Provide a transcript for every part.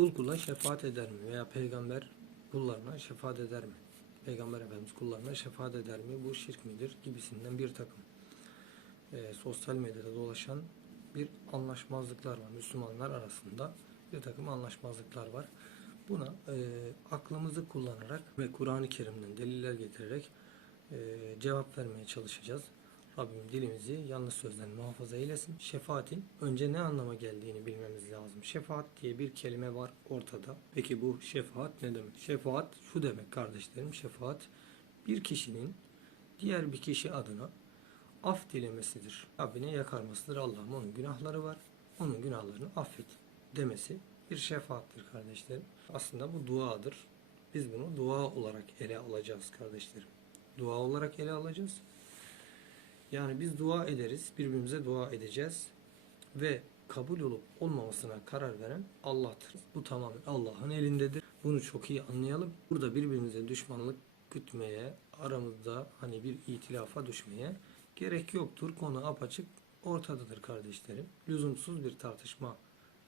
Kul kula şefaat eder mi? Veya peygamber kullarına şefaat eder mi? Peygamber Efendimiz kullarına şefaat eder mi? Bu şirk midir? Gibisinden bir takım e, sosyal medyada dolaşan bir anlaşmazlıklar var. Müslümanlar arasında bir takım anlaşmazlıklar var. Buna e, aklımızı kullanarak ve Kur'an-ı Kerim'den deliller getirerek e, cevap vermeye çalışacağız. Rabbim dilimizi yanlış sözden muhafaza eylesin. Şefaatin önce ne anlama geldiğini bilmemiz lazım. Şefaat diye bir kelime var ortada. Peki bu şefaat ne demek? Şefaat şu demek kardeşlerim. Şefaat bir kişinin diğer bir kişi adına af dilemesidir. Rabbine yakarmasıdır. Allah'ım onun günahları var. Onun günahlarını affet demesi bir şefaattir kardeşlerim. Aslında bu duadır. Biz bunu dua olarak ele alacağız kardeşlerim. Dua olarak ele alacağız. Yani biz dua ederiz, birbirimize dua edeceğiz ve kabul olup olmamasına karar veren Allah'tır. Bu tamamen Allah'ın elindedir. Bunu çok iyi anlayalım. Burada birbirimize düşmanlık gütmeye, aramızda hani bir itilafa düşmeye gerek yoktur. Konu apaçık ortadadır kardeşlerim. Lüzumsuz bir tartışma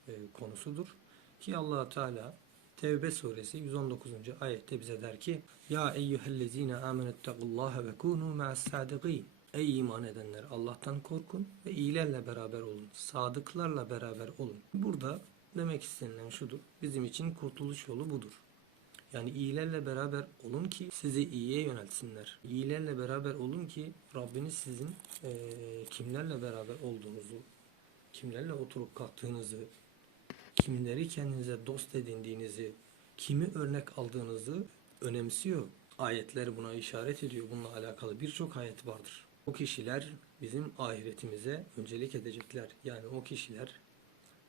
e, konusudur. Ki allah Teala Tevbe suresi 119. ayette bize der ki Ya eyyühellezine amenettakullaha ve kunu ma'as sadiqin Ey iman edenler Allah'tan korkun ve iyilerle beraber olun. Sadıklarla beraber olun. Burada demek istenilen şudur. Bizim için kurtuluş yolu budur. Yani iyilerle beraber olun ki sizi iyiye yöneltsinler. İyilerle beraber olun ki Rabbiniz sizin eee, kimlerle beraber olduğunuzu, kimlerle oturup kalktığınızı, kimleri kendinize dost edindiğinizi, kimi örnek aldığınızı önemsiyor. Ayetler buna işaret ediyor. Bununla alakalı birçok ayet vardır. O kişiler bizim ahiretimize öncelik edecekler. Yani o kişiler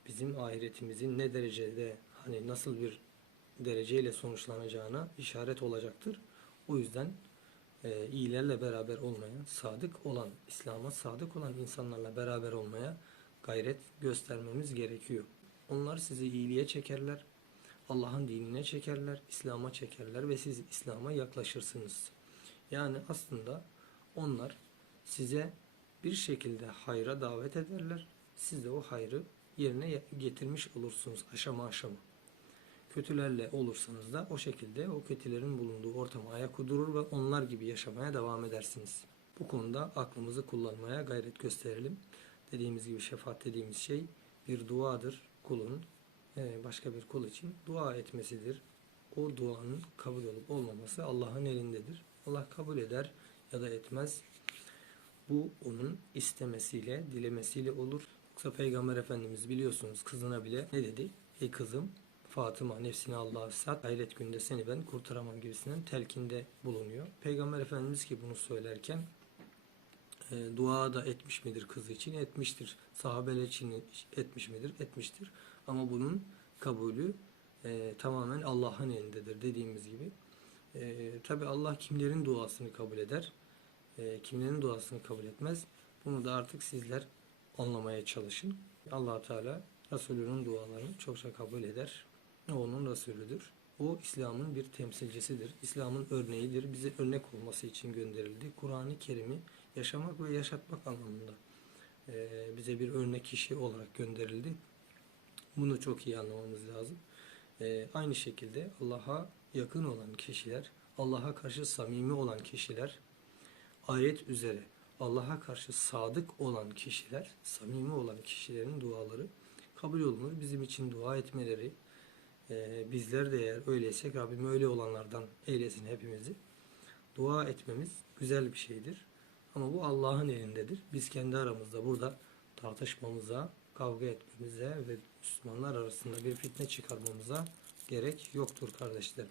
bizim ahiretimizin ne derecede hani nasıl bir dereceyle sonuçlanacağına işaret olacaktır. O yüzden e, iyilerle beraber olmaya, sadık olan, İslam'a sadık olan insanlarla beraber olmaya gayret göstermemiz gerekiyor. Onlar sizi iyiliğe çekerler, Allah'ın dinine çekerler, İslam'a çekerler ve siz İslam'a yaklaşırsınız. Yani aslında onlar size bir şekilde hayra davet ederler. Siz de o hayrı yerine getirmiş olursunuz aşama aşama. Kötülerle olursanız da o şekilde o kötülerin bulunduğu ortama ayak uydurur ve onlar gibi yaşamaya devam edersiniz. Bu konuda aklımızı kullanmaya gayret gösterelim. Dediğimiz gibi şefaat dediğimiz şey bir duadır kulun e, başka bir kul için dua etmesidir. O duanın kabul olup olmaması Allah'ın elindedir. Allah kabul eder ya da etmez. Bu onun istemesiyle, dilemesiyle olur. Yoksa Peygamber Efendimiz biliyorsunuz kızına bile ne dedi? Ey kızım Fatıma nefsini Allah'a sat, hayret günde seni ben kurtaramam gibisinden telkinde bulunuyor. Peygamber Efendimiz ki bunu söylerken e, dua da etmiş midir kızı için? Etmiştir. Sahabeler için etmiş midir? Etmiştir. Ama bunun kabulü e, tamamen Allah'ın elindedir dediğimiz gibi. E, Tabi Allah kimlerin duasını kabul eder, e, kimlerin duasını kabul etmez. Bunu da artık sizler anlamaya çalışın. allah Teala Resulünün dualarını çokça kabul eder. O onun Resulüdür. O İslam'ın bir temsilcisidir. İslam'ın örneğidir. Bize örnek olması için gönderildi. Kur'an-ı Kerim'i yaşamak ve yaşatmak anlamında e, bize bir örnek kişi olarak gönderildi. Bunu çok iyi anlamamız lazım. E, aynı şekilde Allah'a yakın olan kişiler, Allah'a karşı samimi olan kişiler, ayet üzere Allah'a karşı sadık olan kişiler, samimi olan kişilerin duaları kabul olunur. Bizim için dua etmeleri, e, bizler de eğer öyleysek Rabbim öyle olanlardan eylesin hepimizi. Dua etmemiz güzel bir şeydir. Ama bu Allah'ın elindedir. Biz kendi aramızda burada tartışmamıza, kavga etmemize ve Müslümanlar arasında bir fitne çıkarmamıza gerek yoktur kardeşlerim.